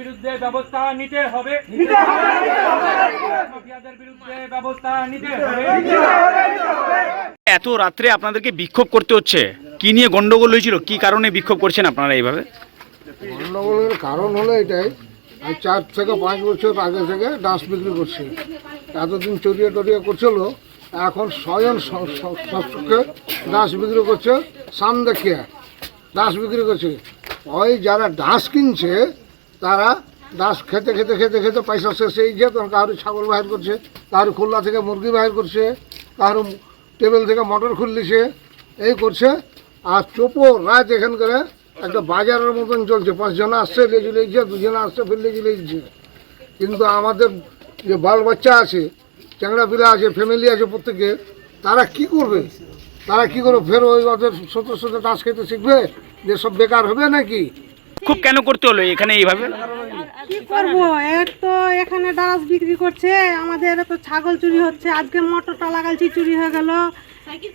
বিরুদ্ধে ব্যবস্থা নিতে হবে। মাফিয়াদের বিরুদ্ধে ব্যবস্থা নিতে হবে। এত রাত্রে আপনাদেরকে বিক্ষোভ করতে হচ্ছে। কি নিয়ে গন্ডগোল হয়েছিল? কি কারণে বিক্ষোভ করছেন আপনারা এইভাবে? গণ্ডগোলের কারণ হলো এটাই। আর চার থেকে পাঁচ বছর আগে থেকে ডান্স বিক্রি করছে। এতদিন চড়িয়ে টরিয়ে করছিল। এখন স্বয়ং সবকে ডান্স বিক্রি করছে সাম দেখিয়ে। ডান্স বিক্রি করছে। ওই যারা ডান্স কিনছে তারা দাস খেতে খেতে খেতে খেতে পয়সা শেষ হয়ে গিয়ে তখন কারও ছাগল বাহির করছে, কারও খুলনা থেকে মুরগি বাহির করছে, কারও টেবিল থেকে মটর খুললিছে এই করছে। আর চোপো রাত এখানকার একটা বাজারের মতন চলছে। পাঁচজনে আসছে, লেজু লেগছে দুজনে আসছে, ফের লেজু লেগছে কিন্তু আমাদের যে বাল বাচ্চা আছে, চ্যাংড়া পিলা আছে, ফ্যামিলি আছে প্রত্যেকে, তারা কি করবে? তারা কি করবে ফের ওই ওদের সত্য সত্য টাস খেতে শিখবে? যে সব বেকার হবে নাকি? খুব কেন করতে হলো এখানে এইভাবে? কি করব? এক তো এখানে ডাস বিক্রি করছে আমাদের তো ছাগল চুরি হচ্ছে আজকে মোটরটা লাগাইছি চুরি হয়ে গেল।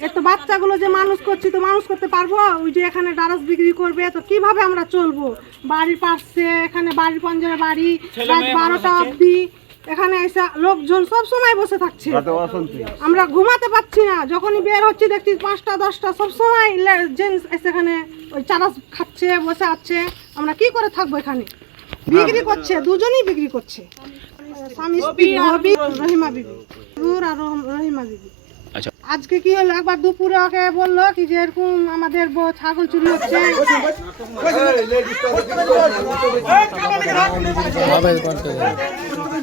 এত তো বাচ্চাগুলো যে মানুষ করছি তো মানুষ করতে পারব? ওই যে এখানে ডারাস বিক্রি করবে তো কীভাবে আমরা চলবো? বাড়ির পাশে এখানে বাড়ির পঞ্জরে বাড়ি রাত বারোটা অবধি এখানে এসে লোকজন সব সময় বসে থাকছে আমরা ঘুমাতে পারছি না যখনই বের হচ্ছি দেখছি পাঁচটা দশটা সব সময় জেন্টস এসে এখানে ওই চারা খাচ্ছে বসে আছে আমরা কি করে থাকব এখানে বিক্রি করছে দুজনই বিক্রি করছে স্বামী স্ত্রী হবি রহিমা বিবি নূর আর রহিমা বিবি আচ্ছা আজকে কি হলো একবার দুপুরে ওকে বলল কি যে এরকম আমাদের বউ ছাগল চুরি হচ্ছে